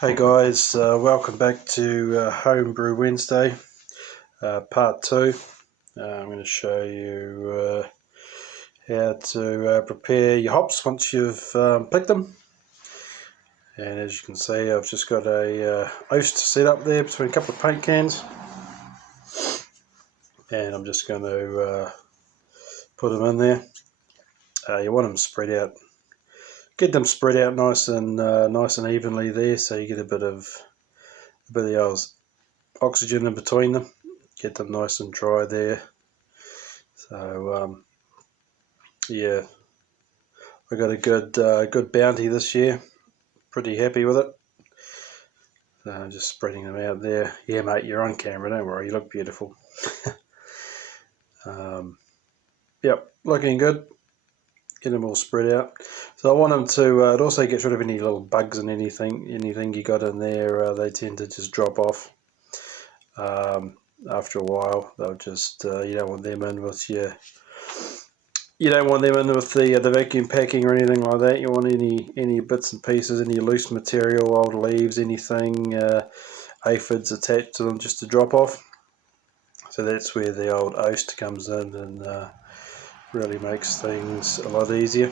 Hey guys, welcome back to Homebrew Wednesday, part 2. I'm going to show you how to prepare your hops once you've picked them. And as you can see, I've just got a oast set up there between a couple of paint cans. And I'm just going to put them in there. You want them spread out. Get them spread out nice and evenly there, so you get a bit of the oxygen in between them. Get them nice and dry there. So yeah, I got a good bounty this year. Pretty happy with it. So just spreading them out there. Yeah, mate, you're on camera. Don't worry, you look beautiful. Yep, looking good. Get them all spread out. So I want them to, it also gets rid of any little bugs and anything you got in there. They tend to just drop off after a while. They'll just, you don't want them in with the vacuum packing or anything like that. You want any bits and pieces, any loose material, old leaves, anything, aphids attached to them just to drop off. So that's where the old oast comes in and really makes things a lot easier.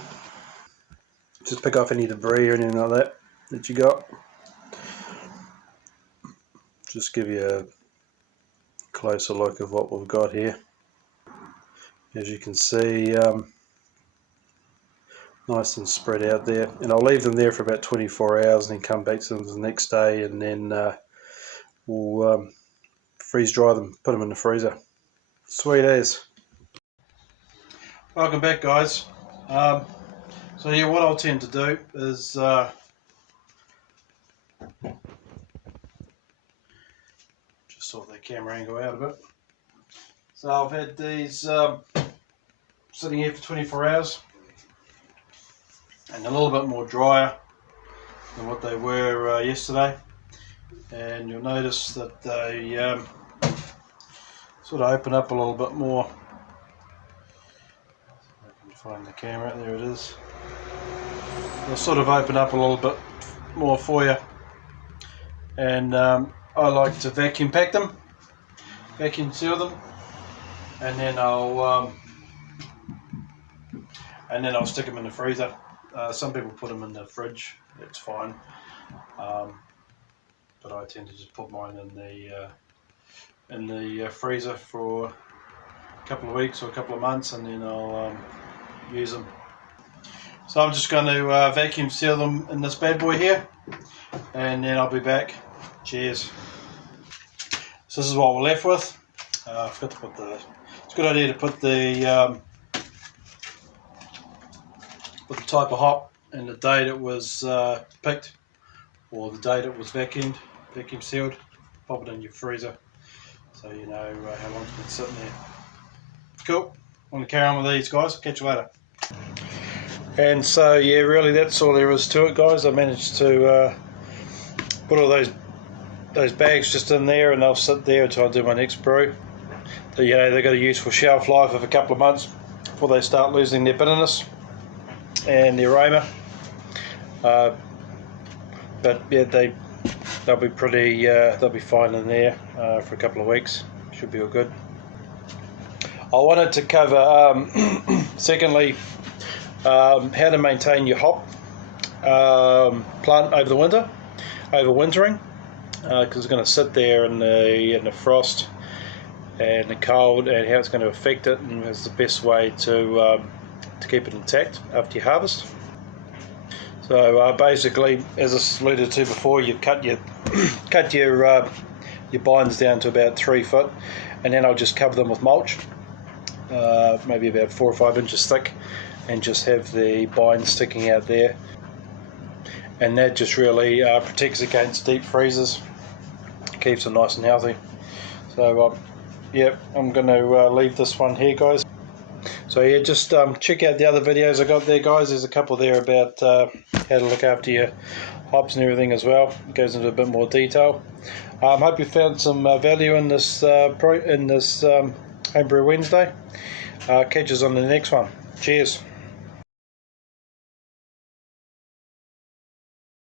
Just pick off any debris or anything like that you got. Just give you a closer look of what we've got here. As you can see, nice and spread out there. And I'll leave them there for about 24 hours and then come back to them the next day, and then we'll freeze dry them, put them in the freezer. Sweet as. Welcome back, guys. So yeah, what I'll tend to do is just sort the camera angle out a bit. So I've had these sitting here for 24 hours and a little bit more drier than what they were yesterday, and you'll notice that they sort of open up a little bit more. Find the camera, there it is. They'll sort of open up a little bit more for you, and I like to vacuum pack them, vacuum seal them, and then I'll stick them in the freezer. Some people put them in the fridge, that's fine, but I tend to just put mine in the freezer for a couple of weeks or a couple of months, and then I'll use them. So I'm just going to vacuum seal them in this bad boy here, and then I'll be back. Cheers. So this is what we're left with. I forgot to put it's a good idea to put the type of hop and the date it was picked, or the date it was vacuum sealed. Pop it in your freezer so you know how long it's been sitting there. Cool. I'm going to carry on with these, guys. Catch you later. And so yeah, really that's all there is to it, guys. I managed to put all those bags just in there, and they'll sit there until I do my next brew. So, you know, they've got a useful shelf life of a couple of months before they start losing their bitterness and their aroma. But yeah, they'll be pretty they'll be fine in there for a couple of weeks. Should be all good. I wanted to cover secondly, how to maintain your hop plant over the winter, overwintering, because it's going to sit there in the frost and the cold, and how it's going to affect it, and it's the best way to keep it intact after you harvest. So basically, as I alluded to before, you've cut your bines down to about 3 foot, and then I'll just cover them with mulch, maybe about 4 or 5 inches thick, and just have the bines sticking out there, and that just really protects against deep freezes, keeps them nice and healthy. So yeah, I'm going to leave this one here, guys. So yeah, just check out the other videos I got there, guys. There's a couple there about how to look after your hops and everything as well. It goes into a bit more detail. Hope you found some value in this Homebrew Wednesday. Catch us on the next one. Cheers.